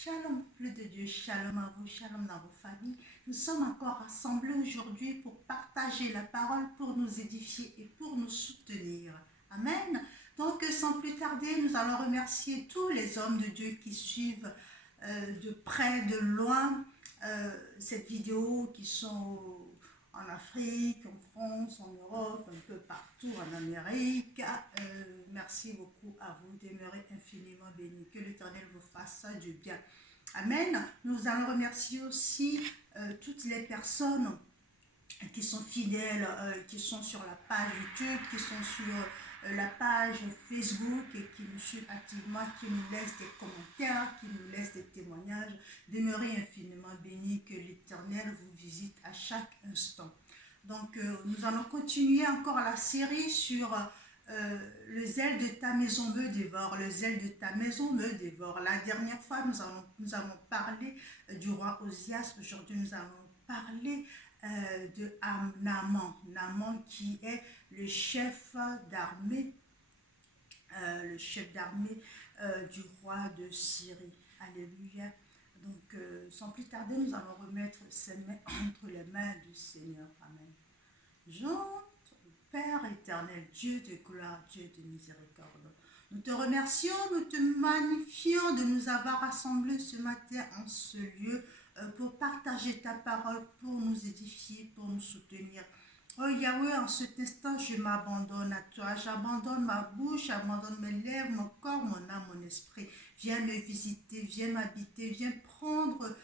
Shalom, plus de Dieu, shalom à vous, shalom dans vos familles. Nous sommes encore rassemblés aujourd'hui pour partager la parole, pour nous édifier et pour nous soutenir. Amen. Donc, sans plus tarder, nous allons remercier tous les hommes de Dieu qui suivent de près, de loin cette vidéo, qui sont en Afrique, en France, en Europe, un peu partout, en Amérique. Merci beaucoup à vous. Demeurez infiniment bénis. Que l'Éternel vous fasse du bien. Amen. Nous allons remercier aussi toutes les personnes qui sont fidèles, qui sont sur la page YouTube, qui sont sur la page Facebook et qui nous suivent activement, qui nous laissent des commentaires, qui nous laissent des témoignages. Demeurez infiniment bénis, que l'Éternel vous visite à chaque instant. Donc, nous allons continuer encore la série sur le zèle de ta maison me dévore, le zèle de ta maison me dévore. La dernière fois, nous avons parlé du roi Osias. Aujourd'hui, nous allons parler de Naaman. Naaman qui est le chef d'armée du roi de Syrie. Alléluia. Donc, sans plus tarder, nous allons remettre ces mains entre les mains du Seigneur. Amen. J'entre, Père éternel, Dieu de gloire, Dieu de miséricorde. Nous te remercions, nous te magnifions de nous avoir rassemblés ce matin en ce lieu pour partager ta parole, pour nous édifier, pour nous soutenir. Oh Yahweh, en cet instant, je m'abandonne à toi. J'abandonne ma bouche, j'abandonne mes lèvres, mon corps, mon âme, mon esprit. Viens me visiter, viens m'habiter, viens prendre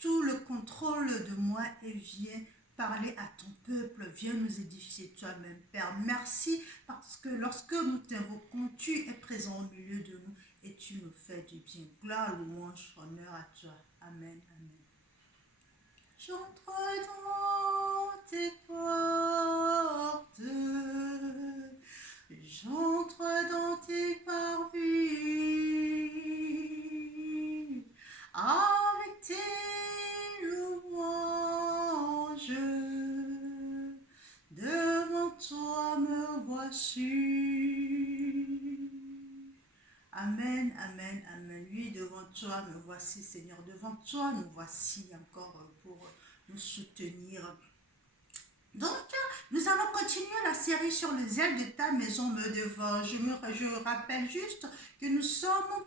tout le contrôle de moi et viens parler à ton peuple. Viens nous édifier toi-même, Père. Merci parce que lorsque nous t'invoquons, tu es présent au milieu de nous et tu nous fais du bien. Gloire, louange, honneur à toi. Amen, amen. J'entre dans tes portes, j'entre dans tes parvis, avec tes louanges, devant toi me voici. Amen, amen, amen. Oui, devant toi, me voici, Seigneur. Devant toi, nous voici encore pour nous soutenir. Donc, nous allons continuer la série sur le zèle de ta maison me dévore. Je rappelle juste que nous sommes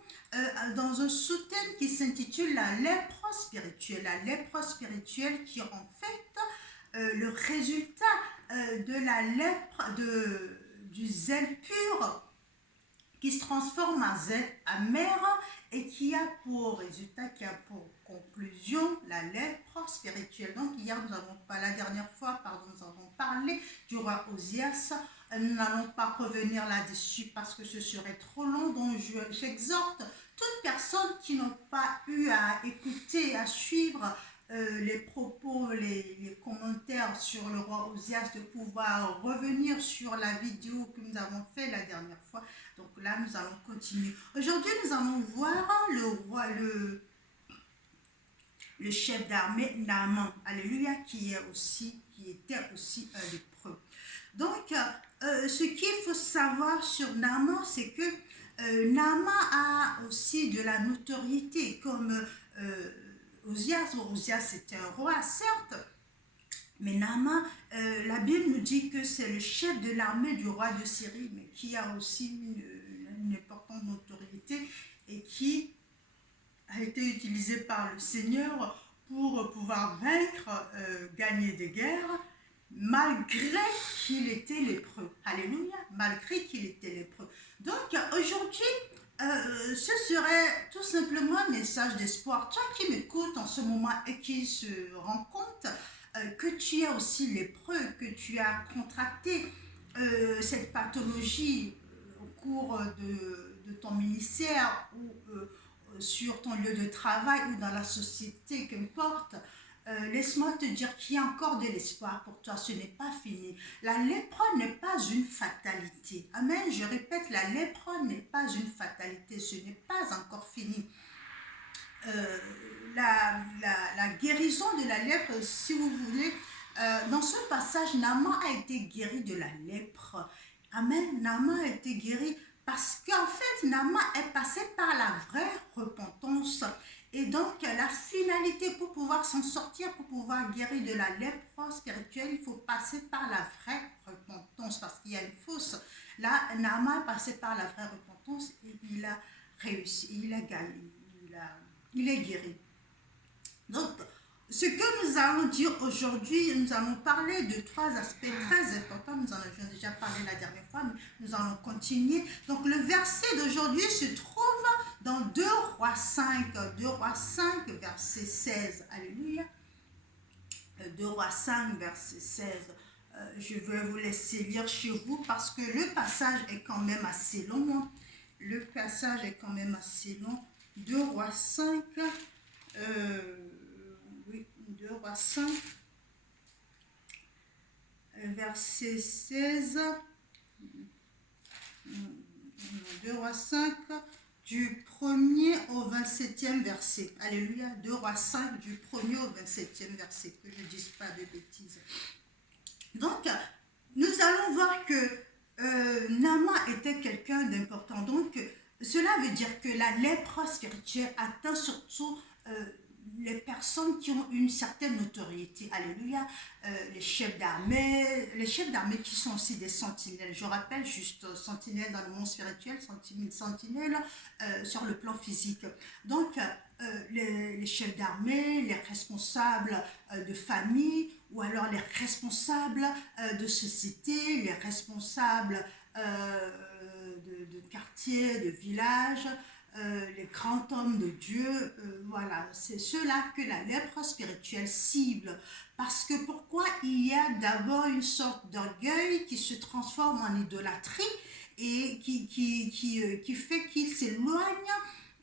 dans un sous-thème qui s'intitule la lèpre spirituelle. La lèpre spirituelle qui est en fait le résultat de la lèpre, du zèle pur qui se transforme en zèle amer et qui a pour résultat, qui a pour conclusion la lèpre spirituelle. Donc hier, la dernière fois, nous avons parlé du roi Osias. Nous n'allons pas revenir là-dessus parce que ce serait trop long. Donc j'exhorte toute personne qui n'a pas eu à écouter, à suivre les propos, les commentaires sur le roi Osias, de pouvoir revenir sur la vidéo que nous avons fait la dernière fois. Donc là, nous allons continuer. Aujourd'hui, nous allons voir le chef d'armée Naaman, alléluia, qui était aussi un lépreux. Donc, ce qu'il faut savoir sur Naaman, c'est que Naaman a aussi de la notoriété, comme Osias. Osias était un roi, certes, mais Naaman, la Bible nous dit que c'est le chef de l'armée du roi de Syrie, mais qui a aussi une importante notoriété et qui a été utilisé par le Seigneur pour pouvoir vaincre, gagner des guerres, malgré qu'il était lépreux. Alléluia, malgré qu'il était lépreux. Donc aujourd'hui, ce serait tout simplement un message d'espoir. Toi qui m'écoutes en ce moment et qui se rend compte que tu es aussi lépreux, que tu as contracté cette pathologie au cours de ton ministère ou sur ton lieu de travail ou dans la société, qu'importe, laisse-moi te dire qu'il y a encore de l'espoir pour toi, ce n'est pas fini. La lèpre n'est pas une fatalité. Amen, je répète, la lèpre n'est pas une fatalité, ce n'est pas encore fini. La guérison de la lèpre, si vous voulez, dans ce passage, Naaman a été guéri de la lèpre. Amen, Naaman a été guéri parce qu'en fait, Naaman est passé par la vraie repentance. Et donc, la finalité pour pouvoir s'en sortir, pour pouvoir guérir de la lèpre spirituelle, il faut passer par la vraie repentance, parce qu'il y a une fausse. Là, Naaman est passé par la vraie repentance et il a réussi, il a gagné, il est guéri. Donc, ce que nous allons dire aujourd'hui, nous allons parler de trois aspects très importants. Nous en avions déjà parlé la dernière fois, mais nous allons continuer. Donc, le verset d'aujourd'hui se trouve dans 2 Rois 5, 2 Rois 5, verset 16. Alléluia. 2 Rois 5, verset 16. Je vais vous laisser lire chez vous parce que le passage est quand même assez long. Le passage est quand même assez long. 2 Rois 5, oui, 2 Rois 5, verset 16, 2 Rois 5, du 1er au 27e verset. Alléluia, 2 Rois 5, du 1er au 27e verset, que je ne dise pas de bêtises. Donc, nous allons voir que Naaman était quelqu'un d'important. Donc, cela veut dire que la lèpre spirituelle atteint surtout les personnes qui ont une certaine notoriété. Alléluia. Les chefs d'armée qui sont aussi des sentinelles. Je rappelle juste sentinelles dans le monde spirituel, sentinelles sur le plan physique. Donc, les chefs d'armée, les responsables de famille, ou alors les responsables de société, les responsables de quartier, de village, les grands hommes de Dieu, voilà, c'est ceux-là que la lèpre spirituelle cible. Parce que pourquoi? Il y a d'abord une sorte d'orgueil qui se transforme en idolâtrie et qui fait qu'ils s'éloignent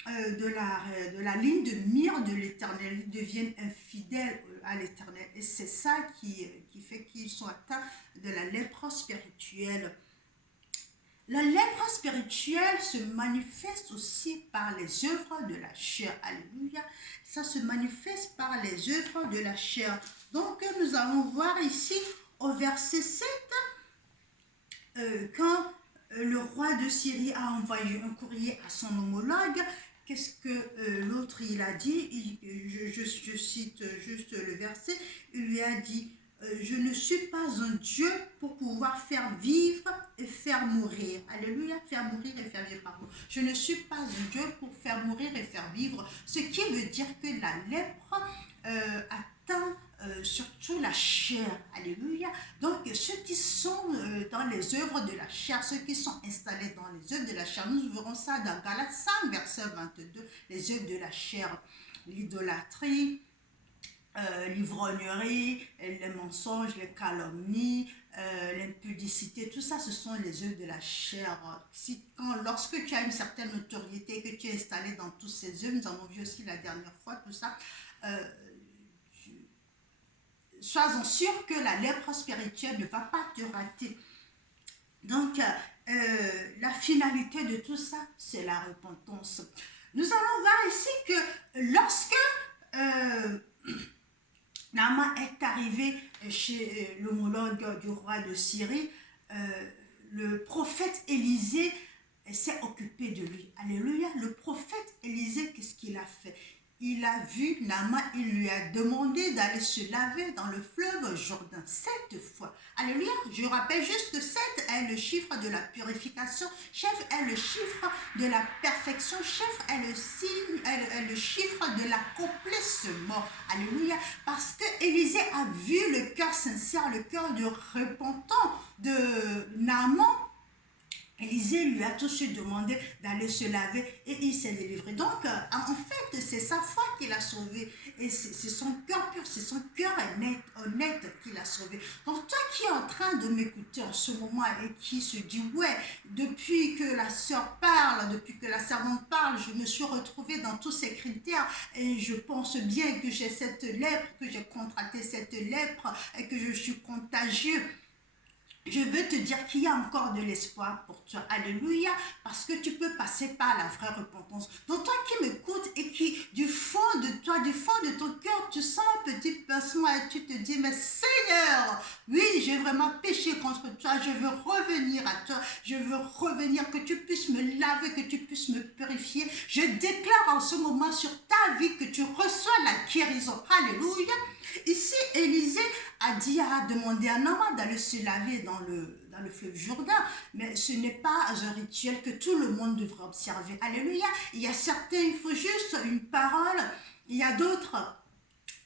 de la ligne de mire de l'Éternel, ils deviennent infidèles à l'Éternel. Et c'est ça qui fait qu'ils sont atteints de la lèpre spirituelle. La lèpre spirituelle se manifeste aussi par les œuvres de la chair. Alléluia. Ça se manifeste par les œuvres de la chair. Donc, nous allons voir ici au verset 7, quand le roi de Syrie a envoyé un courrier à son homologue, qu'est-ce que l'autre il a dit? Je cite juste le verset. Il lui a dit: je ne suis pas un Dieu pour pouvoir faire vivre et faire mourir. Alléluia, faire mourir et faire vivre, pardon. Je ne suis pas un Dieu pour faire mourir et faire vivre. Ce qui veut dire que la lèpre atteint surtout la chair. Alléluia. Donc, ceux qui sont dans les œuvres de la chair, ceux qui sont installés dans les œuvres de la chair, nous verrons ça dans Galates 5, verset 22, les œuvres de la chair, l'idolâtrie, l'ivrognerie, les mensonges, les calomnies, l'impudicité, tout ça, ce sont les œuvres de la chair. Lorsque tu as une certaine notoriété, que tu es installé dans tous ces œuvres, nous avons vu aussi la dernière fois tout ça, sois-en sûr que la lèpre spirituelle ne va pas te rater. Donc, la finalité de tout ça, c'est la repentance. Nous allons voir ici que lorsque Naaman est arrivé chez l'homologue du roi de Syrie, le prophète Élisée s'est occupé de lui. Alléluia. Le prophète Élisée, qu'est-ce qu'il a fait? Il a vu Naaman, il lui a demandé d'aller se laver dans le fleuve Jourdain 7 fois. Alléluia. Je rappelle juste que 7 est le chiffre de la purification, chef est le chiffre de la perfection, chef est le signe, est le chiffre de l'accomplissement. Alléluia. Parce que Élisée a vu le cœur sincère, le cœur de repentant de Naaman. Élisée lui a tout de suite demandé d'aller se laver et il s'est délivré. Donc, en fait, c'est sa foi qui l'a sauvé. Et c'est son cœur pur, c'est son cœur honnête qui l'a sauvé. Donc, toi qui es en train de m'écouter en ce moment et qui se dit, ouais, depuis que la sœur parle, depuis que la servante parle, je me suis retrouvée dans tous ces critères et je pense bien que j'ai cette lèpre, que j'ai contracté cette lèpre et que je suis contagieux. Je veux te dire qu'il y a encore de l'espoir pour toi. Alléluia. Parce que tu peux passer par la vraie repentance. Donc toi qui m'écoutes et qui, du fond de toi, toi, du fond de ton cœur, tu sens un petit pincement et tu te dis, mais Seigneur, oui, j'ai vraiment péché contre toi, je veux revenir à toi, je veux revenir, que tu puisses me laver, que tu puisses me purifier. Je déclare en ce moment sur ta vie que tu reçois la guérison. Alléluia. Ici, Élisée a demandé à Naaman d'aller se laver dans le fleuve Jourdain, mais ce n'est pas un rituel que tout le monde devrait observer. Alléluia. Il y a certains, il faut juste une parole, il y a d'autres,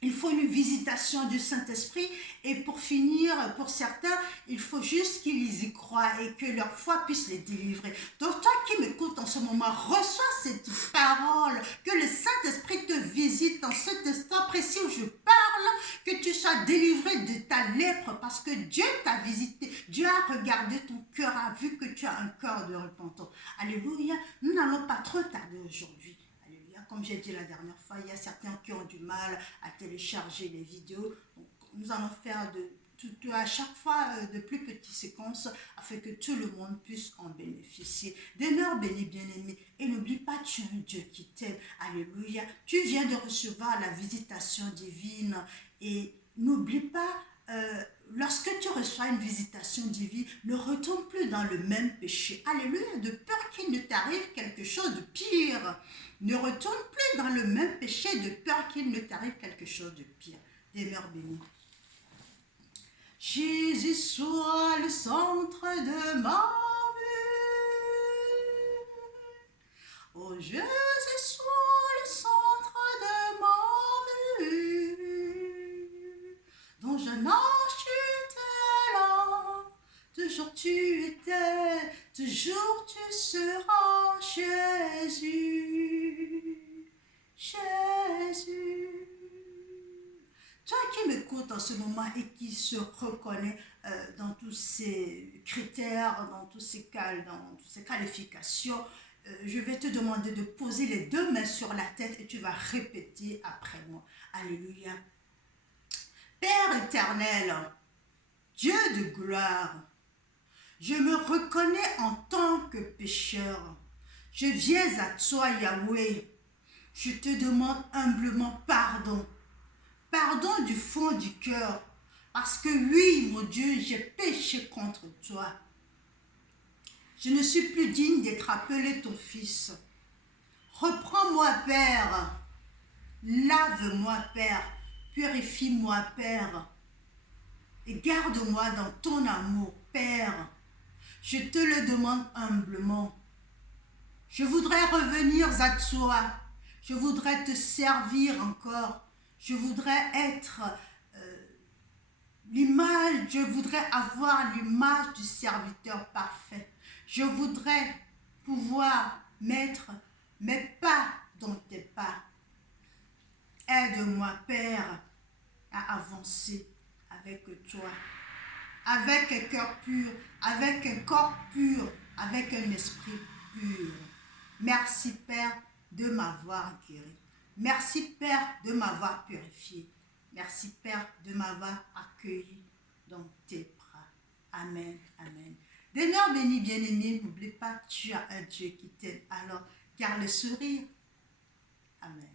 il faut une visitation du Saint-Esprit, et pour finir, pour certains, il faut juste qu'ils y croient et que leur foi puisse les délivrer. Donc toi qui m'écoutes en ce moment, reçois cette parole, que le Saint-Esprit te visite en cet instant précis où je parle, que tu sois délivré de ta lèpre parce que Dieu t'a visité, Dieu a regardé ton cœur, a vu que tu as un cœur de repentant. Alléluia, nous n'allons pas trop tarder aujourd'hui. Comme j'ai dit la dernière fois, il y a certains qui ont du mal à télécharger les vidéos. Donc, nous allons faire à chaque fois de plus petites séquences afin que tout le monde puisse en bénéficier. Demeure béni, bien-aimé, et n'oublie pas, tu es un Dieu qui t'aime. Alléluia. Tu viens de recevoir la visitation divine et n'oublie pas, lorsque tu reçois une visitation divine, ne retombe plus dans le même péché. Alléluia, de peur qu'il ne t'arrive quelque chose de pire. Ne retourne plus dans le même péché de peur qu'il ne t'arrive quelque chose de pire. Demeure béni. Jésus soit le centre de ma vie. Oh Jésus soit le centre de ma vie. Dont je nage, tu étais là. Toujours tu étais, toujours tu seras, Jésus, Jésus. Toi qui m'écoutes en ce moment et qui se reconnaît dans tous ces critères, dans tous ces cas, dans toutes ces qualifications, je vais te demander de poser les deux mains sur la tête et tu vas répéter après moi. Alléluia. Père éternel, Dieu de gloire, je me reconnais en tant que pécheur. Je viens à toi, Yahweh. Je te demande humblement pardon. Pardon du fond du cœur. Parce que oui, mon Dieu, j'ai péché contre toi. Je ne suis plus digne d'être appelé ton fils. Reprends-moi, Père. Lave-moi, Père. Purifie-moi, Père. Et garde-moi dans ton amour, Père. Je te le demande humblement. Je voudrais revenir à toi. Je voudrais te servir encore. Je voudrais être je voudrais avoir l'image du serviteur parfait. Je voudrais pouvoir mettre mes pas dans tes pas. Aide-moi, Père, à avancer avec toi, avec un cœur pur, avec un corps pur, avec un esprit pur. Merci, Père, de m'avoir guéri. Merci, Père, de m'avoir purifié. Merci, Père, de m'avoir accueilli dans tes bras. Amen, amen. Demeure béni, bien-aimé, n'oublie pas, tu as un Dieu qui t'aime. Alors, garde le sourire. Amen.